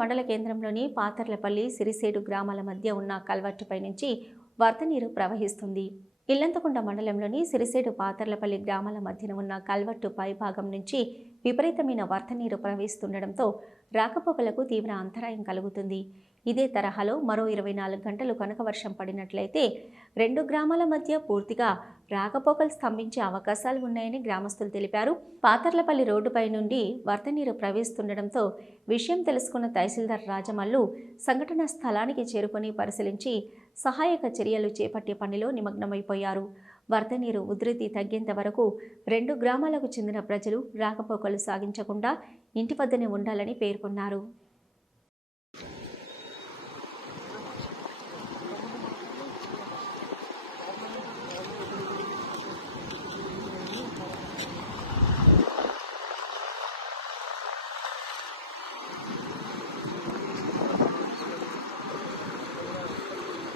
మండల కేంద్రంలోని పాతర్లపల్లి, సిరిసేడు గ్రామాల మధ్య ఉన్న కల్వర్టుపై నుంచి వరద నీరు ప్రవహిస్తుంది. ఇల్లంతకుంట మండలంలోని సిరిసేడు, పాతర్లపల్లి గ్రామాల మధ్యన ఉన్న కల్వర్టు పై భాగం నుంచి విపరీతమైన వరద నీరు ప్రవహిస్తుండటంతో రాకపోకలకు తీవ్ర అంతరాయం కలుగుతుంది. ఇదే తరహాలో మరో 24 గంటలు కనుక వర్షం పడినట్లయితే రెండు గ్రామాల మధ్య పూర్తిగా రాకపోకలు స్తంభించే అవకాశాలు ఉన్నాయని గ్రామస్తులు తెలిపారు. పాతర్లపల్లి రోడ్డుపై నుండి వరద నీరు ప్రవహిస్తుండటంతో విషయం తెలుసుకున్న తహసీల్దార్ రాజమల్లు సంఘటనా స్థలానికి చేరుకొని పరిశీలించి సహాయక చర్యలు చేపట్టే పనిలో నిమగ్నమైపోయారు. వరద నీరు ఉధృతి తగ్గేంత వరకు రెండు గ్రామాలకు చెందిన ప్రజలు రాకపోకలు సాగించకుండా ఇంటి వద్దనే ఉండాలని పేర్కొన్నారు.